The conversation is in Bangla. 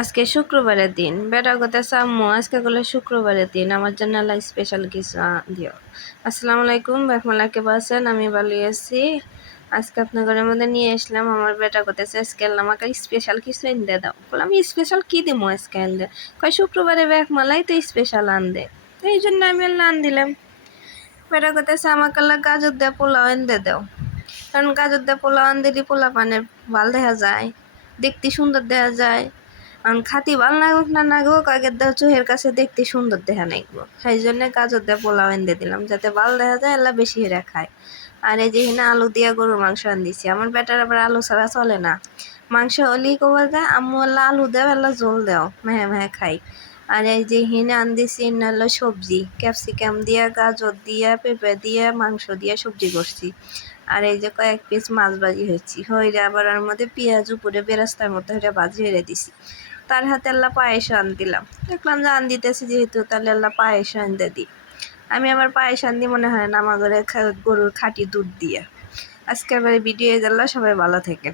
আজকে শুক্রবারের দিন বেটা কথা আম্মু আজকে করলে শুক্রবারের দিন আমার জন্য আল্লাহ স্পেশাল কিছু দিও। আসসালামু আলাইকুম, বেকমালাকে বাসেন, আমি ভালো আছি। আজকে আপনার ঘরের মধ্যে নিয়ে আসলাম আমার বেটা কথা আজকে আমাকে স্পেশাল কিছু এনে দাও। বললাম স্পেশাল কি দিব আজকে এনে? কয় শুক্রবারে বেকমালাই তো স্পেশাল আনদে, তো এই জন্য আমি আন দিলাম। বেটা কথা আমাকে আল্লাহ গাজর দিয়ে পোলাও এনে দাও, কারণ গাজর দিয়ে পোলাও আন দিলে পোলা পানের ভাল দেখা যায়, দেখতে সুন্দর দেখা যায়। কারণ খাতি ভাল নাগুক না নাগুক, আগের দেওয়া চোখের কাছে দেখতে সুন্দর দেখা নাইগো, সেই জন্য গাজর দিয়ে পোলাও এনে দিলাম যাতে ভাল দেখা যায়, এলা বেশি হেরা খায়। আর এই যে এখানে আলু দিয়ে গরুর মাংস আন দিছি, আমার বেটার আবার আলু ছাড়া চলে না। মাংস হলেই কবার যায় আম্মু এলা আলু দেও, এলা জল দেও, মেহে মেহে খাই। আর এই যে হিনে আন দিছি হলো সবজি, ক্যাপসিকাম দিয়ে, গাজর দিয়ে, পেঁপে দিয়ে, মাংস দিয়ে সবজি করছি। আর এই যে কয়েক পিস মাছ ভাজি হয়েছি, হইলে আবার ওর মধ্যে পেঁয়াজ উপরে বেরাস্তার মতো হইলে ভাজি হেরে দিছি। তার হাতে আল্লাহ পায়েস আন দিলাম, দেখলাম যে আন দিতেছি যেহেতু তাহলে আল্লাহ পায়েস আনতে দিই। আমি আবার পায়েস আন দিই মনে হয় না আমার ঘরে গরুর খাঁটি দুধ দিয়ে। আজকে আবার ভিডিও আল্লাহ সবাই ভালো থেকে।